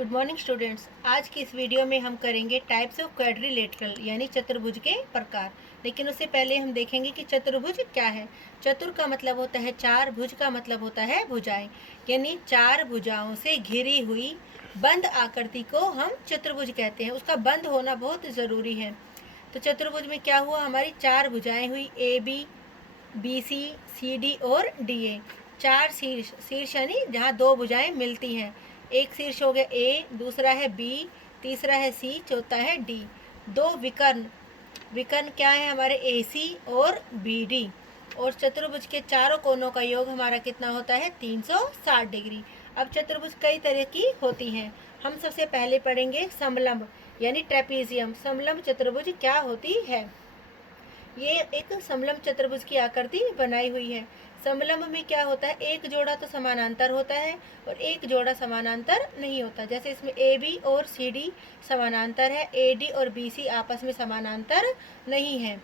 Good morning students. आज की इस वीडियो में हम करेंगे टाइप्स ऑफ क्वाड्रिलेटरल यानी चतुर्भुज के प्रकार। लेकिन उससे पहले हम देखेंगे कि चतुर्भुज क्या है। चतुर का मतलब होता है चार, भुज का मतलब होता है भुजाएं, यानी चार भुजाओं से घिरी हुई बंद आकृति को हम चतुर्भुज कहते हैं। उसका बंद होना बहुत ज़रूरी है। तो चतुर्भुज में क्या हुआ, हमारी चार भुजाएं हुई, A B, B C, C D और डी ए। चार शीर्ष, शीर्ष यानी जहाँ दो भुजाएं मिलती हैं। एक शीर्ष हो गया ए, दूसरा है बी, तीसरा है सी, चौथा है डी। दो विकर्ण, विकर्ण क्या है हमारे ए सी और बी डी। और चतुर्भुज के चारों कोनों का योग हमारा कितना होता है, 360 डिग्री। अब चतुर्भुज कई तरह की होती हैं। हम सबसे पहले पढ़ेंगे समलंब यानी ट्रेपीजियम। समलंब चतुर्भुज क्या होती है। ये एक समलंब चतुर्भुज की आकृति बनाई हुई है। समलंब में क्या होता है, एक जोड़ा तो समानांतर होता है और एक जोड़ा समानांतर नहीं होता। जैसे इसमें ए बी और सी डी समानांतर है, ए डी और बी सी आपस में समानांतर नहीं है।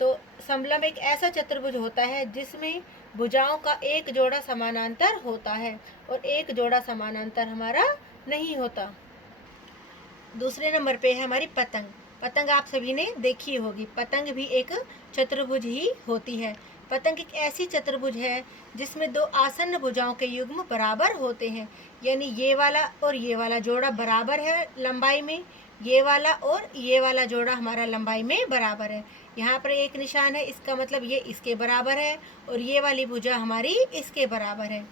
तो समलंब एक ऐसा चतुर्भुज होता है जिसमें भुजाओं का एक जोड़ा समानांतर होता है और एक जोड़ा समानांतर हमारा नहीं होता। दूसरे नंबर पे है हमारी पतंग। पतंग आप सभी ने देखी होगी। पतंग भी एक चतुर्भुज ही होती है। पतंग एक ऐसी चतुर्भुज है जिसमें दो आसन्न भुजाओं के युग्म बराबर होते हैं, यानी ये वाला और ये वाला जोड़ा बराबर है लंबाई में, ये वाला और ये वाला जोड़ा हमारा लंबाई में बराबर है। यहाँ पर एक निशान है, इसका मतलब ये इसके बराबर है और ये वाली भुजा हमारी इसके बराबर है।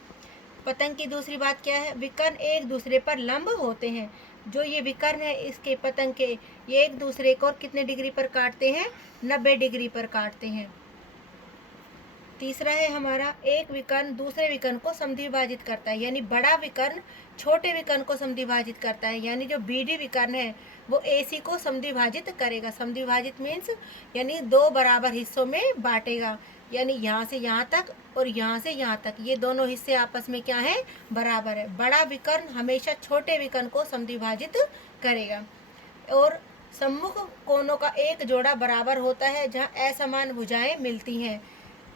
पतंग की दूसरी बात क्या है, विकर्ण एक दूसरे पर लंब होते हैं। जो ये विकर्ण है इसके पतंग के, ये एक दूसरे को कितने डिग्री पर काटते हैं, 90 डिग्री पर काटते हैं। तीसरा है हमारा, एक विकर्ण दूसरे विकर्ण को समद्विभाजित करता है, यानी बड़ा विकर्ण छोटे विकर्ण को समद्विभाजित करता है। यानी जो बी डी विकर्ण है वो ए सी को समद्विभाजित करेगा। समद्विभाजित मीन्स यानी दो बराबर हिस्सों में बांटेगा, यानी यहाँ से यहाँ तक और यहाँ से यहाँ तक, ये दोनों हिस्से आपस में क्या है, बराबर है। बड़ा विकर्ण हमेशा छोटे विकर्ण को समद्विभाजित करेगा। और सम्मुख कोनों का एक जोड़ा बराबर होता है जहाँ असमान भुजाएं मिलती हैं।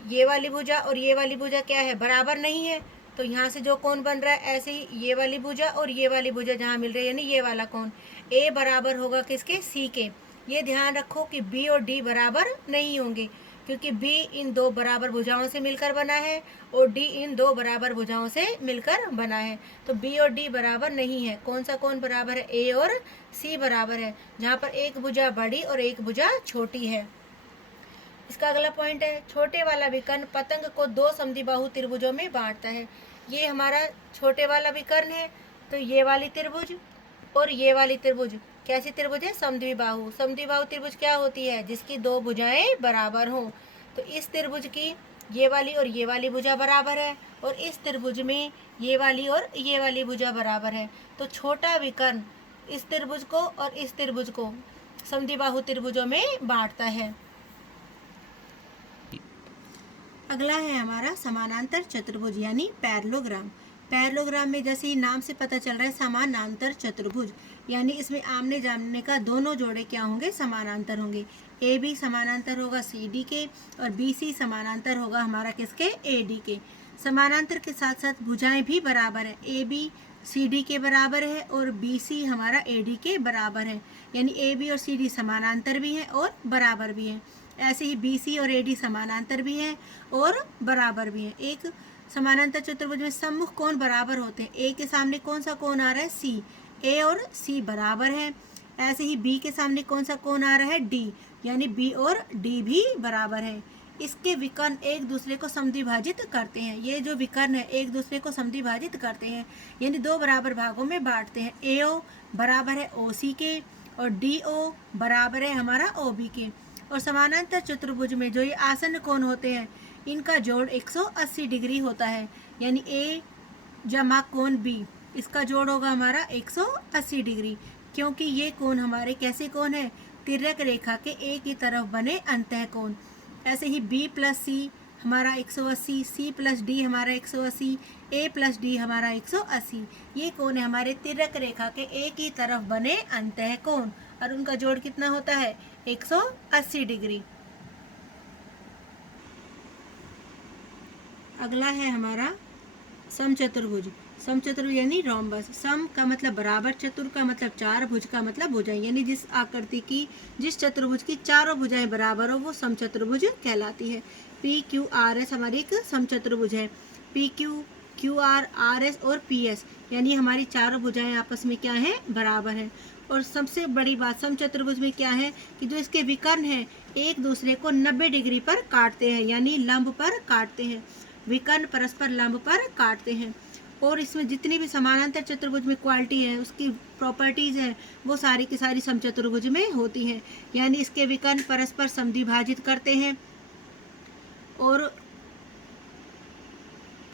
ये वाली भुजा और ये वाली भुजा क्या है, बराबर नहीं है। तो यहाँ से जो कोण बन रहा है, ऐसे ही ये वाली भुजा और ये वाली भुजा जहाँ मिल रही है, यानी ये वाला कोण ए बराबर होगा किसके, सी के। ये ध्यान रखो कि बी और डी बराबर नहीं होंगे, क्योंकि बी इन दो बराबर भुजाओं से मिलकर बना है और डी इन दो बराबर भुजाओं से मिलकर बना है। तो बी और डी बराबर नहीं है। कौन सा कोण बराबर है, ए और सी बराबर है, जहाँ पर एक भुजा बड़ी और एक भुजा छोटी है। इसका अगला पॉइंट है, छोटे वाला विकर्ण पतंग को दो समद्विबाहु त्रिभुजों में बांटता है। ये हमारा छोटे वाला विकर्ण है, तो ये वाली त्रिभुज और ये वाली त्रिभुज कैसी त्रिभुज है, समद्विबाहु। समद्विबाहु त्रिभुज क्या होती है, जिसकी दो भुजाएं बराबर हों। तो इस त्रिभुज की ये वाली और ये वाली भुजा बराबर है और इस त्रिभुज में ये वाली और ये वाली भुजा बराबर है। तो छोटा विकर्ण इस त्रिभुज को और इस त्रिभुज को समद्विबाहु त्रिभुजों में बांटता है। अगला है हमारा समानांतर चतुर्भुज यानी पैरेललोग्राम। पैरेललोग्राम में जैसे ही नाम से पता चल रहा है समानांतर चतुर्भुज, यानी इसमें आमने जामने का दोनों जोड़े क्या होंगे, समानांतर होंगे। ए बी समानांतर होगा सी डी के और बी सी समानांतर होगा हमारा किसके, ए डी के। समानांतर के साथ साथ भुजाएं भी बराबर है, ए बी सी डी के बराबर है और बी सी हमारा ए डी के बराबर है, यानी ए बी और सी डी समानांतर भी हैं और बराबर भी हैं। ऐसे ही बी सी और ए डी समानांतर भी हैं और बराबर भी हैं। एक समानांतर चतुर्भुज में सम्मुख कोण बराबर होते हैं। ए के सामने कौन सा कोण आ रहा है, सी, ए और सी बराबर है। ऐसे ही बी के सामने कौन सा कोण आ रहा है, डी, यानी बी और डी भी बराबर है। इसके विकर्ण एक दूसरे को समद्विभाजित करते हैं। ये जो विकर्ण है एक दूसरे को समद्विभाजित करते हैं, यानी दो बराबर भागों में बांटते हैं। ए ओ बराबर है ओ सी के और डी ओ बराबर है हमारा ओ बी के। और समानांतर चतुर्भुज में जो ये आसन्न कोण होते हैं इनका जोड़ 180 डिग्री होता है, यानी ए जमा कोण बी, इसका जोड़ होगा हमारा 180 डिग्री। क्योंकि ये कोण हमारे कैसे कोण है, तिर्यक रेखा के एक ही तरफ बने अंतः कोण। ऐसे ही बी प्लस सी हमारा 180, सी प्लस डी हमारा 180, ए प्लस डी हमारा 180। ये कोण है हमारे तिर्यक रेखा के एक ही तरफ बने अंतः कोण और उनका जोड़ कितना होता है, 180 डिग्री। अगला है हमारा समचतुर्भुज। समचतुर्भुज यानी रोम्बस। सम का मतलब बराबर, चतुर का मतलब चार, भुज का मतलब भुजाएं, यानी जिस आकृति की, जिस चतुर्भुज की चारों भुजाएं बराबर हो वो समचतुर्भुज कहलाती है। पी क्यू आर एस हमारी एक समचतुर्भुज है। P Q, Q R, R S और पी एस यानी हमारी चारों भुजाएं आपस में क्या है, बराबर है। और सबसे बड़ी बात समचतुर्भुज में क्या है कि जो इसके विकर्ण हैं एक दूसरे को 90 डिग्री पर काटते हैं, यानी लंब पर काटते हैं। विकर्ण परस्पर लंब पर काटते हैं। और इसमें जितनी भी समानांतर चतुर्भुज में क्वालिटी है, उसकी प्रॉपर्टीज है, वो सारी की सारी समचतुर्भुज में होती हैं। यानी इसके विकर्ण परस्पर समद्विभाजित करते हैं। और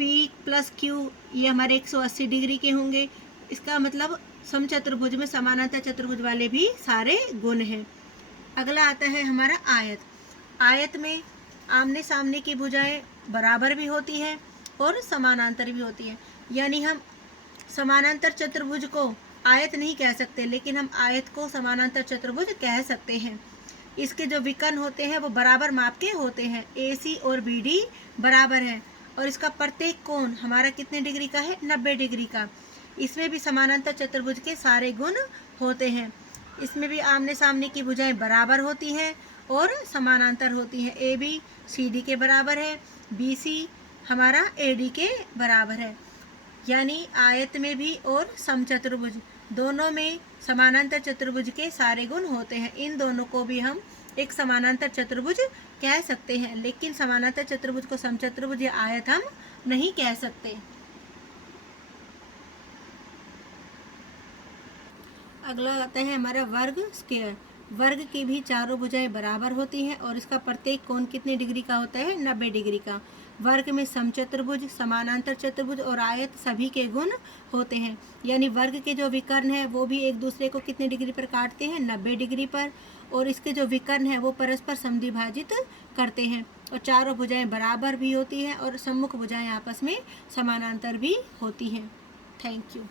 P प्लस Q ये हमारे 180 डिग्री के होंगे। इसका मतलब समचतुर्भुज में समानांतर चतुर्भुज वाले भी सारे गुण हैं। अगला आता है हमारा आयत। आयत में आमने सामने की भुजाएं बराबर भी होती हैं और समानांतर भी होती हैं। यानी हम समानांतर चतुर्भुज को आयत नहीं कह सकते, लेकिन हम आयत को समानांतर चतुर्भुज कह सकते हैं। इसके जो विकर्ण होते हैं वो बराबर माप के होते हैं। AC और BD बराबर है और इसका प्रत्येक कोण हमारा कितने डिग्री का है, 90 डिग्री का। इसमें भी समानांतर चतुर्भुज के सारे गुण होते हैं। इसमें भी आमने सामने की भुजाएं बराबर होती हैं और समानांतर होती हैं। AB CD के बराबर है, BC हमारा AD के बराबर है। यानी आयत में भी और समचतुर्भुज दोनों में समानांतर चतुर्भुज के सारे गुण होते हैं। इन दोनों को भी हम एक समानांतर चतुर्भुज कह सकते हैं, लेकिन समानांतर चतुर्भुज को समचतुर्भुज या आयत हम नहीं कह सकते। अगला आता है हमारा वर्ग स्क्वायर। वर्ग की भी चारों भुजाएं बराबर होती हैं और इसका प्रत्येक कोण कितने डिग्री का होता है, 90 डिग्री का। वर्ग में समचतुर्भुज, समानांतर चतुर्भुज और आयत सभी के गुण होते हैं। यानी वर्ग के जो विकर्ण है वो भी एक दूसरे को कितने डिग्री पर काटते हैं, 90 डिग्री पर। और इसके जो विकर्ण है वो परस्पर समद्विभाजित करते हैं। और चारों भुजाएं बराबर भी होती हैं और सम्मुख भुजाएं आपस में समानांतर भी होती हैं। Thank you.